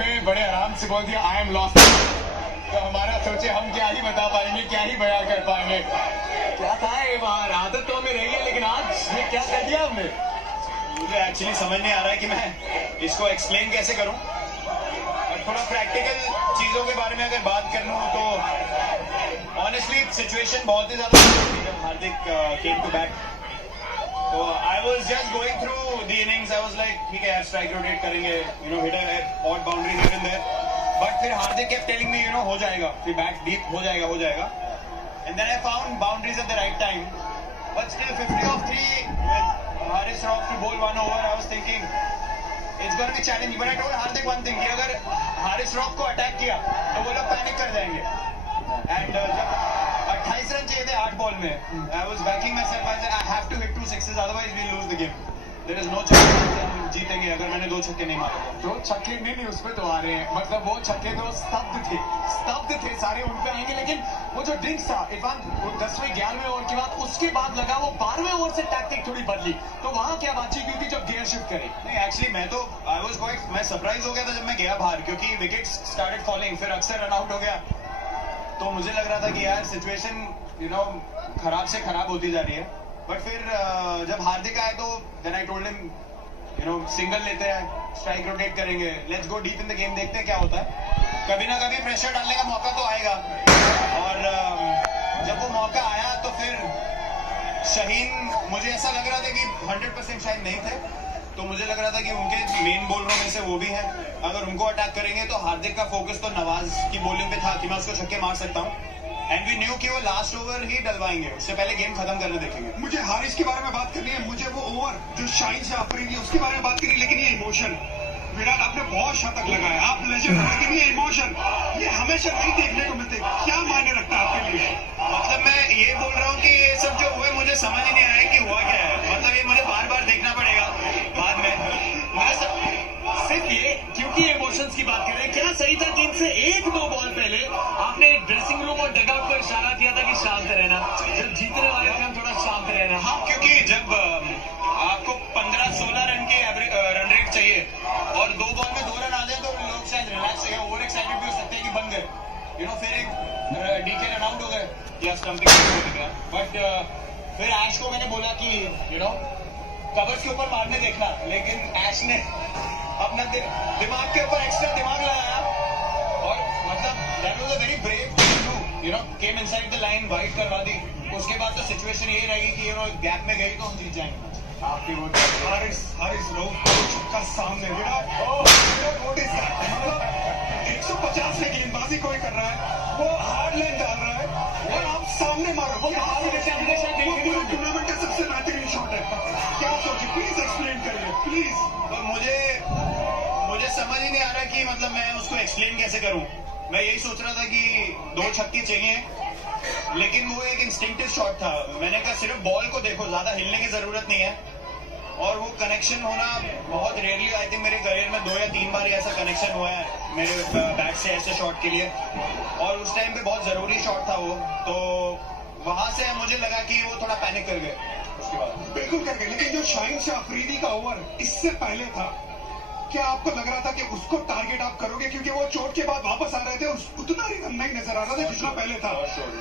में बड़े आराम से बोल दिया आई एम लॉस्ट। तो हमारा सोचे हम क्या ही बता पाएंगे, क्या ही बयां कर पाएंगे। क्या था ये बाहर, आदत तो हमें रही है, लेकिन आज ये क्या कर दिया हमने। मुझे एक्चुअली समझ नहीं आ रहा है कि मैं इसको एक्सप्लेन कैसे करूं। और थोड़ा प्रैक्टिकल चीजों के बारे में अगर बात कर लूं तो ऑनेस्टली सिचुएशन बहुत ही ज्यादा जब हार्दिक केम टू बैट, तो I was just going through the innings. I was like ठीक है यार, स्ट्राइक रोटेट करेंगे, hit a odd boundary here and there. But फिर हार्दिक केप्ट टेलिंग मी हो जाएगा, फिर बैट डीप हो जाएगा। And then I found boundaries at the right time, but still 50 of 3 with Haris Rauf to bowl 1 over. I was thinking it's going to be challenging, but I told Hardik one thing कि अगर Haris Rauf को attack किया तो वो लोग panic कर जाएंगे। And जब 28 रन चाहिए थे 8 बॉल में, I was backing myself. I said I have to hit 2 sixes, otherwise we'll lose the game. There is no chance हम जीतेंगे अगर मैंने 2 छक्के नहीं मारे। तो छक्के नहीं उसमें तो आ रहे हैं, मतलब वो छक्के तो स्तब्ध थे सारे, उन पे आएंगे। लेकिन वो जो ड्रिंक्स था इरफान, 10वें 11वें ओवर के बाद उसके बाद लगा वो 12वें ओवर से टैक्टिक थोड़ी बदली, तो वहां क्या बातचीत हुई थी जब गियर शिफ्ट करे। नहीं एक्चुअली मैं सरप्राइज हो गया था जब मैं गया बाहर, क्योंकि विकेट्स स्टार्टेड फॉलिंग, फिर अक्सर रन आउट हो गया। तो मुझे लग रहा था कि यार सिचुएशन खराब से खराब होती जा रही है। बट फिर जब हार्दिक आए तो then I told him single लेते हैं, स्ट्राइक रोटेट करेंगे, let's go deep in the game, देखते हैं क्या होता है। कभी ना कभी प्रेशर डालने का मौका तो आएगा। और जब वो मौका आया तो फिर शाहीन, मुझे ऐसा लग रहा था कि 100% शायद नहीं थे, तो मुझे लग रहा था कि उनके मेन बॉलरों में से वो भी हैं। अगर उनको अटैक करेंगे तो हार्दिक का फोकस तो नवाज की बॉलिंग पे था कि मैं उसको छक्के मार सकता हूँ। एंड वी न्यू कि वो लास्ट ओवर ही डलवाएंगे, उससे पहले गेम खत्म करने देखेंगे। मुझे हारिस के बारे में बात करनी है, मुझे वो ओवर जो शाहीन से आफरीदी उसके बारे में बात करनी है, लेकिन ये इमोशन, विराट आपने बहुत शतक लगाया, आप लेजेंड, लेकिन ये इमोशन ये हमेशा नहीं देखने को मिलते, क्या मायने रखता है आपके लिए? मतलब मैं ये बोल रहा हूँ कि ये सब जो हुआ मुझे समझ ही नहीं आया कि हुआ क्या है। मतलब ये मुझे बार बार देखना पड़ेगा बाद में। सिर्फ ये क्योंकि इमोशंस की बात कर रहे हैं, क्या सही था कि इनसे 1-2 बॉल पहले आपने ड्रेसिंग रूम और डगआउट को इशारा किया था कि शांत रहना, जब जीतने वाले थे हम थोड़ा शांत रहना। हाँ, क्योंकि जब आपको 15-16 रन की रन रेट चाहिए और 2 बॉल में 2 रन आ जाए तो लोग शायद रिलैक्स हो गए, ओवर एक्साइटेड भी हो सकते हैं कि बन गए। फिर एक डीके रन आउट हो गए या स्टंपिंग हो गया। बट फिर ऐश को मैंने बोला कि कवर्स के ऊपर मारने देखना, लेकिन ऐश ने अपना दिमाग के ऊपर एक्स्ट्रा दिमाग लगाया और मतलब that was a very brave thing to came inside the line, wide करवा दी। उसके बाद तो सिचुएशन ये रहेगी कि गैप में गई तो हम जीत जाएंगे। आपकी वो हारिस राउफ को छक्का सामने, विराट नोटिस, मतलब 150 में गेंदबाजी कोई कर रहा है, वो हार्ड लाइन डाल रहा है और आप सामने मारो, वो टूर्नामेंट का सबसे बेहतरीन शॉट है। क्या सोचिए, प्लीज एक्सप्लेन करिए प्लीज। और मुझे समझ ही नहीं आ रहा कि मतलब मैं उसको एक्सप्लेन कैसे करूं। मैं यही सोच रहा था कि 2 छक्के चाहिए, लेकिन वो एक इंस्टिंक्टिव शॉट था। मैंने कहा सिर्फ बॉल को देखो, ज्यादा हिलने की जरूरत नहीं है। और वो कनेक्शन होना बहुत रेयरली, आई थिंक मेरे करियर में 2 या 3 बार ऐसा कनेक्शन हुआ है मेरे बैट से ऐसे शॉट के लिए, और उस टाइम पे बहुत जरूरी शॉट था वो। तो वहां से मुझे लगा कि वो थोड़ा पैनिक कर गए उसके बाद। बिल्कुल कर गए, लेकिन जो शाहीन से अफरीदी का ओवर इससे पहले था, क्या आपको लग रहा था कि उसको टारगेट आप करोगे? क्योंकि वो चोट के बाद वापस आ रहे थे, उतना रिदम नहीं नजर आ रहा था जितना पहले था।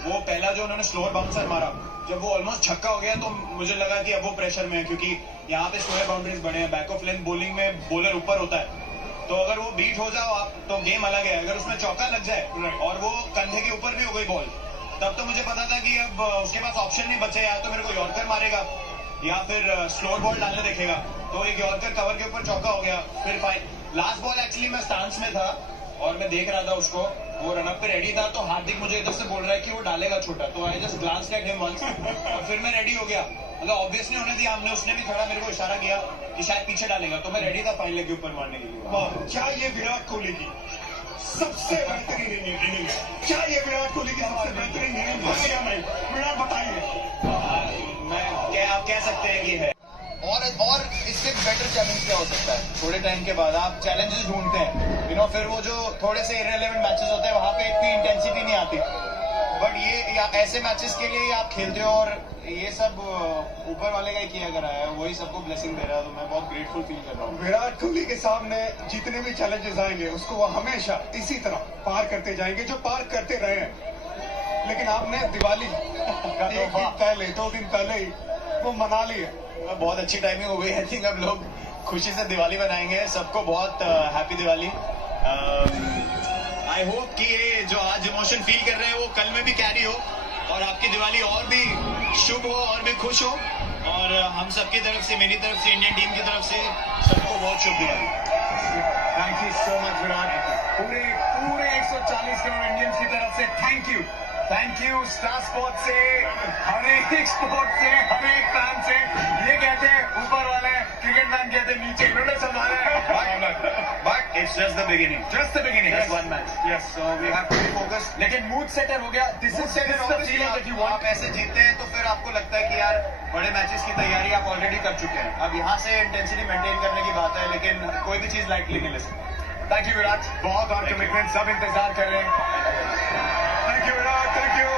वो पहला जो उन्होंने स्लोअर बाउंसर मारा, जब वो ऑलमोस्ट छक्का हो गया तो मुझे लगा कि अब वो प्रेशर में है, क्योंकि यहाँ पे स्लोअर बाउंड्रीज बने हैं। बैक ऑफ लेंथ बॉलिंग में बॉलर ऊपर होता है, तो अगर वो बीट हो जाओ आप तो गेम अलग है। अगर उसमें चौका लग जाए और वो कंधे के ऊपर भी हो गई बॉल, तब तो मुझे पता था कि अब उसके पास ऑप्शन नहीं बचे, या तो मेरे को यॉर्कर मारेगा या फिर स्लोअर बॉल डालने देखेगा। तो एक यॉर्कर कवर के ऊपर चौका हो गया। फिर लास्ट बॉल एक्चुअली मैं स्टांस में था और मैं देख रहा था उसको, वो रनअप पे रेडी था, तो हार्दिक मुझे इधर से बोल रहा है कि वो डालेगा छोटा, तो I just glanced at him once और फिर मैं रेडी हो गया। मतलब ऑब्वियसली होने दिया हमने, उसने भी थोड़ा मेरे को इशारा किया कि शायद पीछे डालेगा, तो मैं रेडी था फाइन लेग के ऊपर मारने के लिए। क्या ये विराट कोहली की सबसे बेहतरीन इनिंग? क्या ये विराट कोहली की सबसे बेहतरीन इनिंग है या नहीं? विराट बताइए। आप कह सकते हैं कि है, और इससे बेटर चैलेंज क्या हो सकता है? थोड़े टाइम के बाद आप चैलेंजेस ढूंढते हैं, फिर वो जो थोड़े से इररिलेवेंट मैचेस होते हैं वहां पे इतनी इंटेंसिटी नहीं आती। बट ये ऐसे मैचेस के लिए आप खेलते हो और ये सब ऊपर वाले का ही किया करा है, वही सबको ब्लेसिंग दे रहा है, तो मैं बहुत ग्रेटफुल फील कर रहा हूँ। विराट कोहली के सामने जितने भी चैलेंजेस आएंगे उसको वो हमेशा इसी तरह पार करते जाएंगे जो पार करते रहे हैं। लेकिन आपने दिवाली एक दिन पहले 2 दिन पहले ही वो मना ली है। बहुत अच्छी टाइमिंग हो गई। आई थिंक अब लोग खुशी से दिवाली मनाएंगे। सबको बहुत हैप्पी दिवाली। आई होप कि ये जो आज इमोशन फील कर रहे हैं वो कल में भी कैरी हो और आपकी दिवाली और भी शुभ हो और भी खुश हो। और हम सबकी तरफ से, मेरी तरफ से, इंडियन टीम की तरफ से सबको बहुत शुभ Diwali. Thank you so much Virat. पूरे 140 करोड़ इंडियंस की तरफ से थैंक यू स्टार स्पोर्ट्स से, हर एक स्पोर्ट से, हर एक फैन से। ये कहते हैं ऊपर वाले, क्रिकेट मैन कहते हैं नीचे, इन्होंने संभाला है। But it's just the beginning. Just the beginning. Just one match. Yes. So we have to be focused. लेकिन मूड सेटर हो गया। This is the feeling that you want. आप ऐसे जीतते हैं तो फिर आपको लगता है कि यार बड़े मैचेस की तैयारी आप ऑलरेडी कर चुके हैं। अब यहाँ से इंटेंसिटी मेंटेन करने की बात है, लेकिन कोई भी चीज लाइटली नहीं ले सकते। थैंक यू विराट, बहुत और कमिटमेंट, सब इंतजार कर रहे हैं। Thank you Virat, thank you.